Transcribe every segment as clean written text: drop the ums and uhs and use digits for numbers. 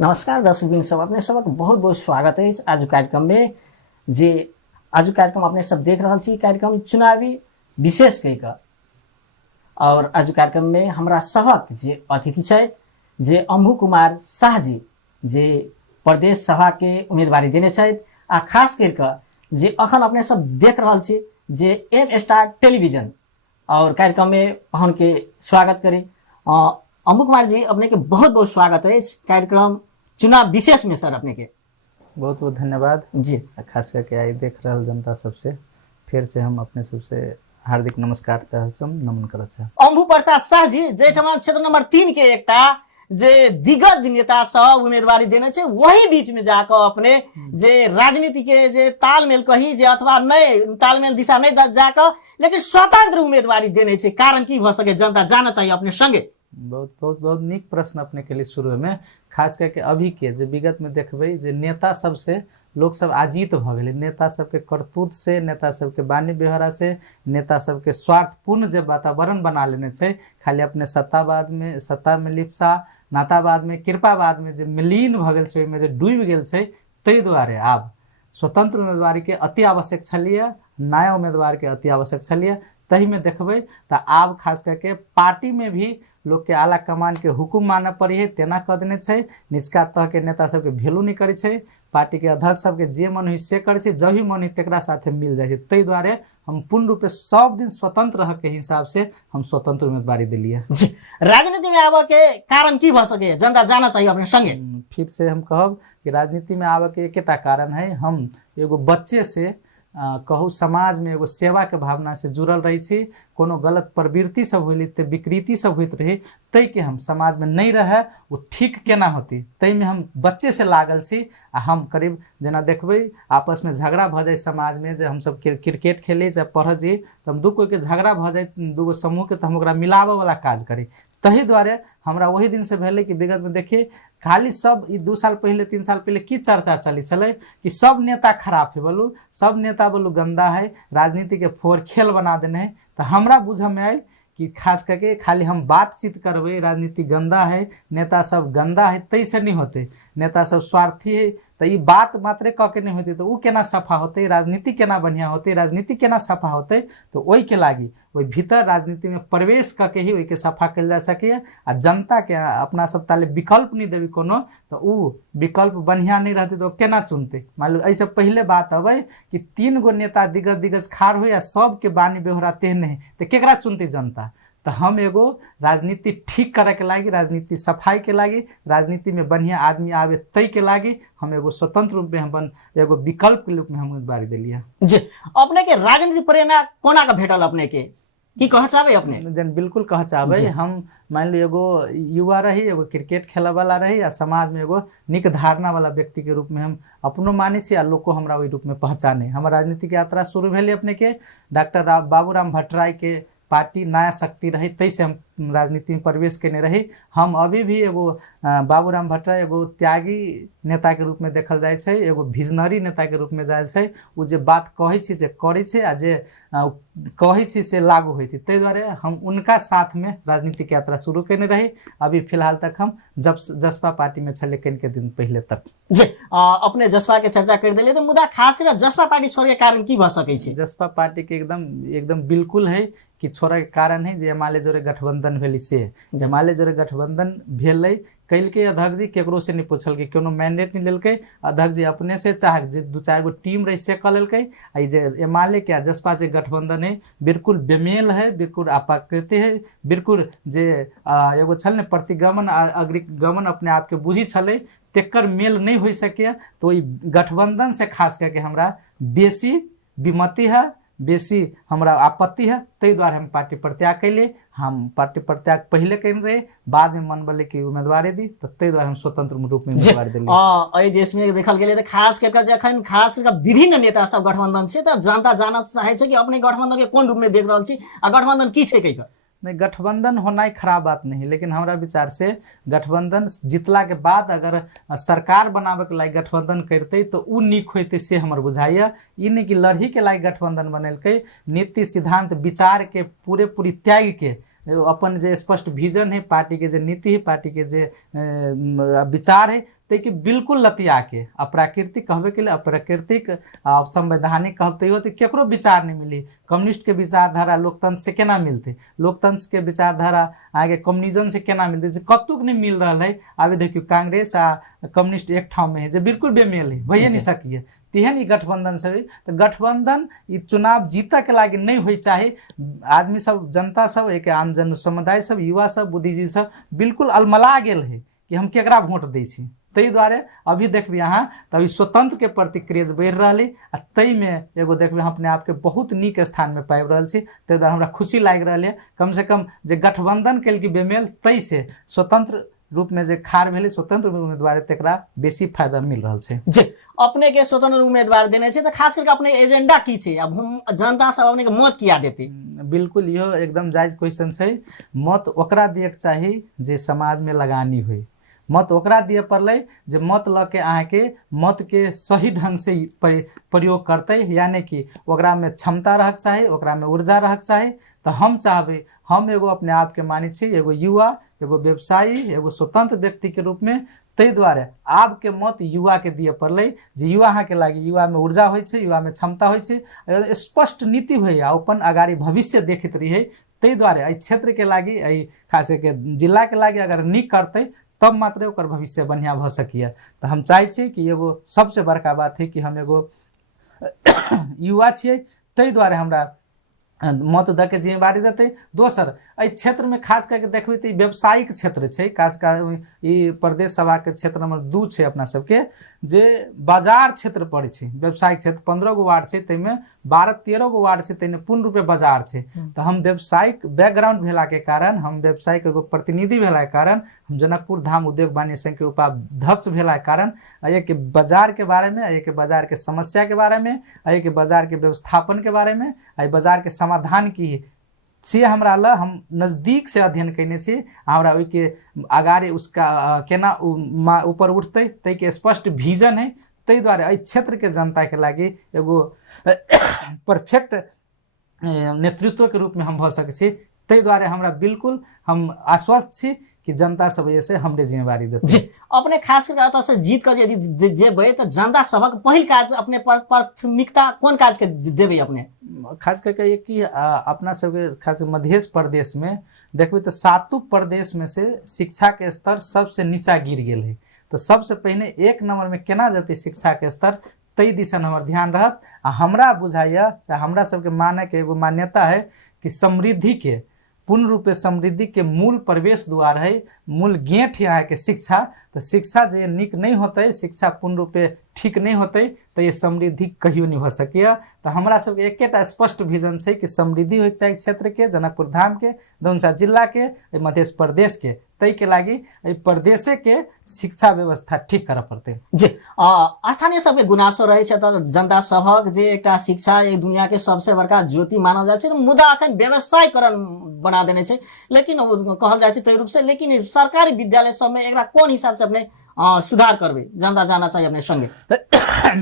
नमस्कार दर्शकबिन सब, अपने सबक बहुत बहुत स्वागत है आज कार्यक्रम में। जे आज कार्यक्रम अपने सब देख रहा छी, कार्यक्रम चुनावी विशेष कह और आज कार्यक्रम में हमारा सबक जे अतिथि छथि जे अम्भु कुमार शाह जी, जे प्रदेश सभा के उम्मीदवारी देने छथि आ खास करके जे अखन अपने सब देख रहा छी जे एम स्टार टेलीविजन और कार्यक्रम में पहुँच के स्वागत करें। अम्भु कुमार जी, अपने के बहुत बहुत स्वागत है कार्यक्रम चुनाव विशेष में। सर अपने के बहुत बहुत धन्यवाद जी। खास करके आई देख रहा जनता सबसे फिर से हम अपने सबसे हार्दिक नमस्कार नमन कर। अम्भु प्रसाद शाह जी जेठमा क्षेत्र नंबर 3 के एकटा जे दिग्गज नेता सब उम्मीदवारी देने छे, वही बीच में जाकर अपने जे राजनीति के जे तालमेल कही जे अथवा नहीं तालमेल दिशा नहीं जाकर लेकिन स्वतंत्र उम्मीदवारी देने छे, कारण की भ सके जनता जाना चाहिए अपने संगे। बहुत बहुत बहुत निक प्रश्न अपने के लिए शुरू में। खास करके अभी के जे विगत में देखबे जे नेता सब से लोग सब आजीत भ गए, नेता सबके करतूत से, नेता सबके बानी व्यवहार से, नेता सबके स्वार्थपूर्ण जे वातावरण बना लेने छे, खाली अपने सत्ता में लिप्सा, नातावाद में, कृपावाद में जे मिलीन भ गेल छे, में जे डूब गेल छे, तै द्वारे आब स्वतंत्र उम्मीदवारी के अति आवश्यक छलिए, नया उम्मीदवार के अति आवश्यक छलिए। तही में देखबे तो आब खास करके पार्टी में भी लोग के आला कमान के हुकुम माने पड़ी है, तेना कह देने छे। निचका तह के नेता सबके वैल्यू नहीं करे छे, पार्टी के अध्यक्ष सबके जे मन हुई से करे छे, जब भी मन हुई तेकरा साथे मिल जाए छे। तै द्वारे हम पूर्ण रूप से सब दिन स्वतंत्र रह के हिसाब से हम स्वतंत्र उम्मीदवारी दिलिए। राजनीति में आवे के कारण की भ सके, जनता जाना चाहिए अपने संगे। फिर से हम कहब कि राजनीति में आवे के एकेटा कारण है, हम एगो बच्चे से कहू समाज में एगो सेवा के भावना से जुड़ल रही छी। कोनो गलत प्रवृत्ति सब होली तो विकृति सब होत रही, तै के हम समाज में नहीं रहे वो ठीक केना होती, तै में हम बच्चे से लागल छी। आ हम करीब जना देखबे आपस में झगड़ा भ जाए समाज में, जे हम सब क्रिकेट खेले चाहे पढ़ जी तो हम दू कोई के झगड़ा भ जाए दूगो समूह के, तो हम ओकरा मिलावे वाला काज करी। तही द्वारे हमरा वही दिन से भेले कि विगत में देखिए खाली सब 2 साल पहले 3 साल पहले की चर्चा चली चले कि सब नेता खराब है बोलू, सब नेता बोलू गंदा है, राजनीति के फोर खेल बना देने हैं। तो हमरा बुझ में आयल कि खास करके खाली हम बातचीत करबे राजनीति गंदा है, नेता सब गंदा है, तै से नहीं होते। नेता सब स्वार्थी है तो ये बात मात्रे कह के नहीं होती, तो वो केना सफा होते, राजनीति केना बढ़िया होते, राजनीति केना सफा होते। तो वही के लागी वही भीतर राजनीति में प्रवेश करके ही वही के सफा कल जा सके। आ जनता के अपना सब ताले विकल्प नहीं देवी कोनो, तो वो विकल्प बढ़िया नहीं रहते तो केना चुनते। मान लो ऐसे पहले बात अबे कि 3 गो नेता दिग्गज खाड़ हो या सबके बानी बेहोरा तेहने है, तो केकरा चुनती जनता। तो हम एगो राजनीति ठीक करे के लागी, राजनीति सफाई के लागी, राजनीति में बढ़िया आदमी आवे तै के लागी हम एगो स्वतंत्र रूप में हम एगो विकल्प के रूप में हम उम्मीदवारी दिलिए। जी, अपने के राजनीति प्रेरणा कोना का भेटल अपने के की कह चाहबे अपने? जन बिल्कुल कह चाहबे। हम मान लो एगो युवा रही, एगो क्रिकेट खेला वाला रही, या समाज में एगो निक धारणा वाला व्यक्ति के रूप में हम अपनो माने छी, आ लोग को हमरा वही रूप में पहचाने। हमारा राजनीतिक यात्रा शुरू भेले अपने के डॉक्टर बाबूराम भट्टराय के पार्टी नया शक्ति रही, तै से हम राजनीति में प्रवेश करने रही। हम अभी भी एगो बाबूराम भट्टराय एगो त्यागी नेता के रूप में देखल जाए छे, एगो विजनरी नेता के रूप में जाए छे। वो जे बात कहे छी से करे छे, आ जे कहे छी से लागू होती। तै द्वारे हम उनका साथ में राजनीतिक यात्रा शुरू करने रही। अभी फिलहाल तक हम जब जसपा पार्टी में छले कन के दिन पहले तक। जी, अपने जसपा के चर्चा कर दिले, तो मुदा खास कर जसपा पार्टी छोड़े के कारण की भ सके छी? जसपा पार्टी के एकदम बिल्कुल है कि छोड़े के कारण है जे एमाले जोरे गठबंधन भेली से। एमाले जोरे गठबंधन भेलै कल के अध्यक्ष जी केकरो से नहीं पूछल के, कोनो मैंडेट नहीं लेलकै। अध्यक्ष जी अपने से चाहे जे 2-4 गो टीम रही से कह लेलकै। आ जे एमाले के जसपा से गठबंधन है बिल्कुल बेमेल है, बिल्कुल अपाकृति है, बिल्कुल जे एगो छल ने प्रतिगमन अग्रिगमन अपने आप के बुझी छले, तेकर मेल नहीं हो सके। तो ई गठबंधन से खास करके हमरा बेसी विमति है, बेसी हमरा आपत्ति है। तै द्वारे हम पार्टी प्रत्याग कैले। हम पार्टी प्रत्याग पहले कन रहे, बाद में मन बोले कि उम्मीदवारी दी, तो तै द्वारे हम स्वतंत्र रूप में उम्मीदवारी दिली। एहि देश में देखल गेले खास करके जखन खास करके विभिन्न नेता सब गठबंधन छे, तो जनता जानना चाहे छे कि अपने गठबंधन के कोन रूप में देख रहल छी, आ गठबंधन की छे कह नहीं। गठबंधन होना ही खराब बात नहीं, लेकिन हमारा विचार से गठबंधन जितला के बाद अगर सरकार बनावे के लायक गठबंधन करते तो उ निक होते से हमर बुझाइया। ई नहीं कि लड़ही के लायक गठबंधन बनेलकै, नीति सिद्धांत विचार के पूरी त्याग के अपन जे स्पष्ट विजन है, पार्टी के जे नीति है, पार्टी के जे विचार है, कि बिल्कुल लतिया के अप्राकृतिक कहबे के लिए अप्राकृतिक संवैधानिक कहते हो तो केकरो विचार नहीं मिली। कम्युनिस्ट के विचारधारा लोकतंत्र से केना मिलते, लोकतंत्र के विचारधारा आगे कम्युनिज्म से केना मिलते, कतुक नहीं मिल रहा है। अभी देखियो कांग्रेस आ कम्युनिस्ट एक ठाव में है जो बिल्कुल बेमेल है, भैया नहीं सकिए। तेहन ई गठबंधन से तो गठबंधन ई चुनाव जीतऽ के लागी नहीं हो चाहे। आदमी सब, जनता सब, एक आम जन समुदाय सब, युवा सब, बुद्धिजीवी सब बिल्कुल अलमला गेल है कि हम केकरा वोट दै छी। ताहि दुआरे अभी देखबी अहाँ तऽ अभी स्वतंत्र के प्रति क्रेज बढ़ि रहल है आ तई में एगो देखबी हम अपने आप के बहुत नीक स्थान में पाबि रहल छी। ताहि दुआरे हमरा खुशी लागि रहल है कम से कम जे गठबंधन केलकै बेमेल तई से स्वतंत्र रूप में जे खाड़ भेलै स्वतंत्र उम्मीदवार तकरा बेसी फायदा मिल रहल छै। जी अपने के स्वतंत्र उम्मीदवार देने छै तो खास करके अपने एजेंडा की छै, अब हम जनता सब अपने के मत किया देते? बिल्कुल इहो एकदम जायज क्वेश्चन छै। मत ओकरा दिए के चाही जे समाज में लगानी हुई, मत ओकरा दिए पड़लै जे मत लऽ के अहाँके मत के सही ढंग से प्रयोग करते, यानी कि ओकरा में क्षमता रहक चाही, ओकरा में ऊर्जा रहक चाही। तो हम चाहबै, हम एगो अपने आप के मानी छी एगो युवा, एगो व्यवसायी, एगो स्वतंत्र व्यक्ति के रूप में। ताहि दुआरे आब के मत युवा के दिए पड़लै जे युवा अहाँ के लागी, युवा में ऊर्जा होइ छै, युवा में क्षमता होइ छै, स्पष्ट नीति होइए, अपन अगाड़ी भविष्य देखैत रहिए। ताहि दुआरे एहि क्षेत्र के लागी, एहि खास के जिला के लागी अगर नीक करतै तब मात्र ओकर भविष्य बढ़िया भ सकिए। तो हम चाहे छी कि एगो सबसे बड़का बात है कि हम एगो युवा छियै, ताहि दुआरे हमरा मत द के जिम्मेवारी देते। दोसर एहि क्षेत्र में खास करके देखबै तो व्यावसायिक क्षेत्र छै, खास कर ई प्रदेश सभा के क्षेत्र नंबर 2 छै अपना सबके, जे बाजार क्षेत्र पड़े छै। व्यावसायिक क्षेत्र 15 गो वार्ड छै, तैमे 12-13 गो वार्ड छै, तैमे पूर्ण रूपे बाजार छै। तो हम व्यावसायिक बैकग्राउंड भेला के कारण, हम व्यावसायिक एगो प्रतिनिधि भेला के कारण, हम जनकपुर धाम उद्योग वाणिज्य संघ के उपाध्यक्ष भेला के कारण ये के बाजार के बारे में, ये के बाजार के समस्या के बारे में, ये के बाजार के व्यवस्थापन के बारे में, ये बाजार के समाधान की से हमरा ल हम नजदीक से अध्ययन कैने छी। हमरा ओहि के आगारे उसका केना ऊपर उठते तै के स्पष्ट विजन है। ताहि दुआरे एहि क्षेत्र के जनता के लागी एगो परफेक्ट नेतृत्व के रूप में हम भ सकै छी। ताहि दुआरे हमरा बिल्कुल हम आश्वस्त छी कि जनता सब ऐसे हमरे जिम्मेवारी देते। जी अपने खास करके अतः से जीत कर यदि जेबै तो जनता सबक पहिल काज अपने प्राथमिकता कोन काज के देबै अपने? खास करके ये कि अपना सबके खास मध्य प्रदेश में देखबै तो 7 प्रदेश में से शिक्षा के स्तर सबसे नीचा गिर गेल है। तो सबसे पहले 1 नंबर में केना जेतै शिक्षा के स्तर, तई दिशा हमर ध्यान रहत। हमरा बुझाइया, हमरा सबके माने के एगो मान्यता है कि समृद्धि के पूर्ण रूपे समृद्धि के मूल प्रवेश द्वार है, मूल गेट यहाँ के शिक्षा। तो शिक्षा जो निक नहीं होते, शिक्षा पूर्ण रूपे ठीक नहीं होते तो ये समृद्धि कहियो नहीं हो सकिए। तो हमरा सबके एकेटा स्पष्ट विजन है कि समृद्धि हो चाहिए क्षेत्र के, जनकपुर धाम के, धनुषा जिला के, मध्य प्रदेश के। तई के लागी प्रदेशे के शिक्षा व्यवस्था ठीक करऽ पड़ते। जी स्थानीय सबके गुनासो रहे छै तऽ जनता सबक जे एकटा शिक्षा एक दुनिया के सबसे बड़का ज्योति मानल जाइ छै, मुदा अखन व्यवसायीकरण बना देने छै। लेकिन कहल जाइ छै तै रूप से, लेकिन सरकारी विद्यालय सब में एकरा कोन हिसाब से अपने सुधार करबै, जनता जाना चाहिए अपने संगे?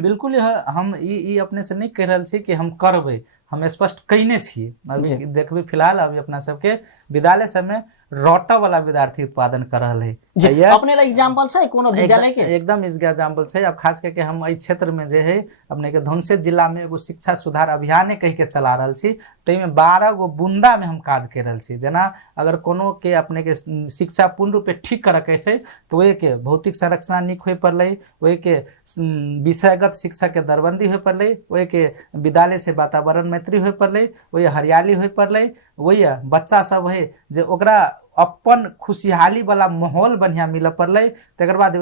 बिल्कुल हम ई अपने से नहीं कह रहल छी कि हम करबै, हम स्पष्ट कहने छियै। अभी देखबै फिलहाल अभी अपना सबके विद्यालय सब में रोटा वाला विद्यार्थी उत्पादन कर रहा है। अपने ला एग्जाम्पल छै कोनो विद्यालय के? एकदम एग्जाम्पल छै। अब खास करके हम एहि क्षेत्र में जे है अपने के धनुषा जिला में एगो शिक्षा सुधार अभियाने कह के चला रहल छी। तै में 12 गो बुंदा में हम काज कर रहल छी। जेना अगर कोनो के अपने के शिक्षा पूर्ण रूपे ठीक करे के छै तो ओहि के भौतिक संरचना नीक होय पड़लै, ओहि के विषयगत शिक्षा के दरबंदी होय पड़लै, ओहि के विद्यालय से वातावरण मैत्री होय पड़लै, वही हरियाली होय पड़लै, वही बच्चा सब है जे ओकरा अपन खुशहाली वाला माहौल बढ़िया मिल पड़लै। तकर बाद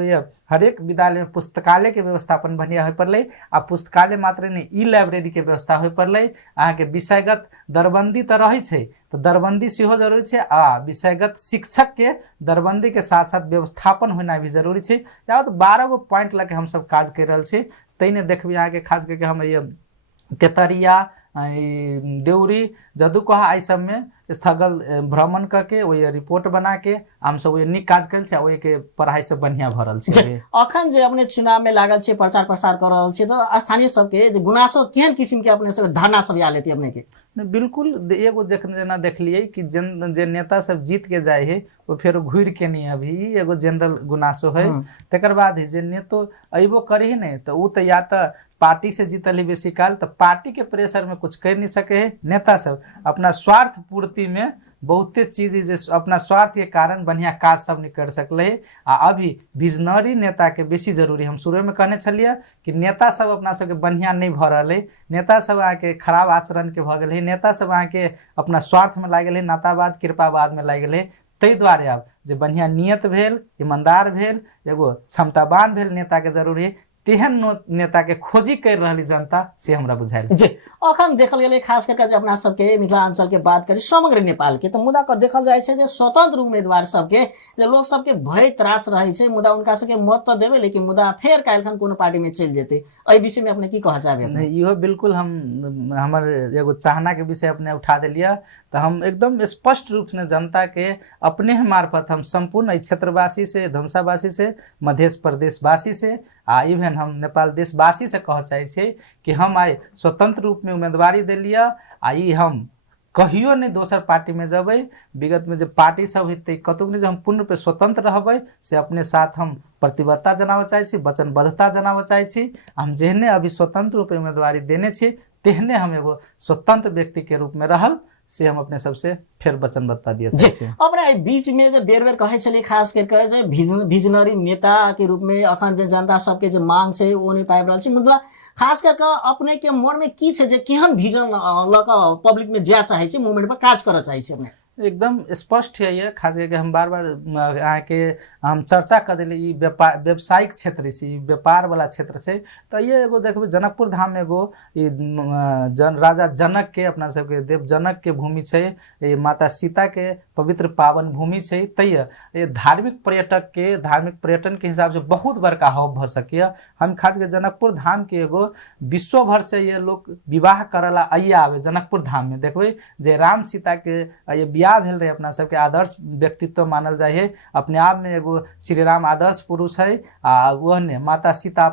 हरेक विद्यालय में पुस्तकालय के व्यवस्थापन बढ़िया हो पड़लै। आ पुस्तकालय मात्र नहीं, ई लाइब्रेरी के व्यवस्था हो पड़लै। अहाँ के विषयगत दरबंदी तो रहे छै, तो दरबंदी सेहो जरूरी छै, आ विषयगत शिक्षक के दरबंदी के साथ साथ व्यवस्थापन होना भी जरूरी छै। या तो 12 गो पॉइंट लगे हम सब काज कर रहल छी। तैने देखबी अहाँ के खास करके हम तेतरिया, देउरी, जदुकहा, एहि सब में स्थगल भ्रमण करके वही रिपोर्ट बना के हम सब नीक काज कल छै, ओहि के पढ़ाई से बढ़िया भ रहल छै। अखन जे अपने चुनाव में लागल छे, प्रचार प्रसार कर रहल छे, तो स्थानीय सबके जे गुनासो केहन किस्म के अपने सब धारणा सब आयल हेतै अपने के? बिल्कुल एगो जेना देखलिए कि जे नेता सब जीत के जाए है वो फिर घूर के नहीं अभी एगो जनरल गुनासो है। तकर बाद जे नेतो अबो करे है नहीं तो उ तो या तो पार्टी से जीतल ही बेसी काल, तो पार्टी के प्रेशर में कुछ कर नहीं सके है। नेता सब अपना स्वार्थ पूर्ति में बहुते चीज जे अपना स्वार्थ के कारण बढ़िया काज सब नहीं कर सकले है। अभी विजनरी नेता के बेसी जरूरी। हम शुरू में कहने छलिए कि नेता सब अपना सबके बढ़िया नहीं भ रहा है, नेता सब आके खराब आचरण के भ गए, नेता सब आके अपना स्वार्थ में लाग गए, नातावाद कृपावाद में लाग गए। तै द्वारे आब जे बढ़िया नियत भेल, ईमानदार भेल, एगो क्षमतावान भेल नेता के जरूरी है। तेहन नेता के खोजी कर रही जनता से हमरा बुझाइल जी। अखन देखल गेलै खास करके अपना सबके मिथिलांचल के बात करी, समग्र नेपाल के, तो मुदा को देखल जाए छे जे स्वतंत्र उम्मीदवार सबके जे लोग सबके भय त्रास रहे छे, मुदा उनका सबके मत तो देवे, लेकिन मुदा फेर काल्खन कोनो पार्टी में चल जेते। एहि विषय में अपने की कहना चाहबे? इहो बिल्कुल हम हमर एगो चाहना के विषय अपने उठा देलिया। तो हम एकदम स्पष्ट रूप से जनता के अपने मार्फत हम संपूर्ण क्षेत्रवासी से, धनुषावासी से, मध्य प्रदेशवासी से इवन हम नेपाल देशवासी से कह चाहे छे कि हम आइ स्वतंत्र रूप में उम्मीदवारी दिलिया। आई हम कहियो नहीं दोसर पार्टी में जबै। विगत में जो पार्टी सब हेतै कतौ नहीं, हम पूर्ण पे स्वतंत्र रहबै से अपने साथ हम प्रतिबद्धता जनाबे चाहे छी, वचनबद्धता जनाबे चाहे छी। हम जेहने अभी स्वतंत्र रूप में उम्मीदवारी देने छी तेहने हम एगो स्वतंत्र व्यक्ति के रूप में रहल से हम अपने सबसे फिर वचनबद्धता दिए छे। अपने बीच में जो बेर बेर कहे छलिए खास करके जे विजनरी नेता के रूप में अखन जे जनता सबके जो मांग छे वो नहीं पाबि रहल छी, मुदा खास करके अपने के मन में की छे जे केहन विजन लक पब्लिक में जा चाहे छे, मूवमेंट पर काज कर चाहे छे अपने? एकदम स्पष्ट है ये। खास करके हम बार बार आके हम चर्चा कर दिली व्यावसायिक क्षेत्र से, व्यापार वाला क्षेत्र से। तो ये एगो देखबे जनकपुर धाम में एगो राजा जनक के, अपना सबके देव जनक के भूमि छे, ये माता सीता के पवित्र पावन भूमि छे। तैया ये धार्मिक पर्यटन के हिसाब से बहुत बड़का हब भ सके। हम खास कर जनकपुर धाम के एगो विश्व भर से ये लोग विवाह करला अइया आवे जनकपुर धाम में। देखबे जे राम सीता के ये बियाह भेल रहे, अपना सबके आदर्श व्यक्तित्व मानल जाए है। अपने आप में एगो श्री राम आदर्श पुरुष है, वह ने माता सीता